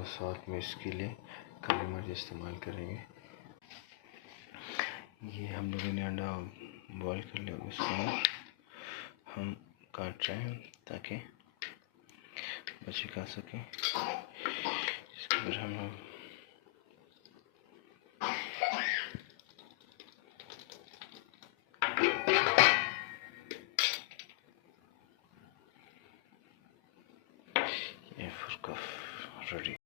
और साथ में इसके लिए काली मिर्च इस्तेमाल करेंगे। ये हम लोगों ने अंडा बॉईल कर लिया, उसको हम काट रहे हैं ताकि बच्चे खा सकें। इसके बाद हम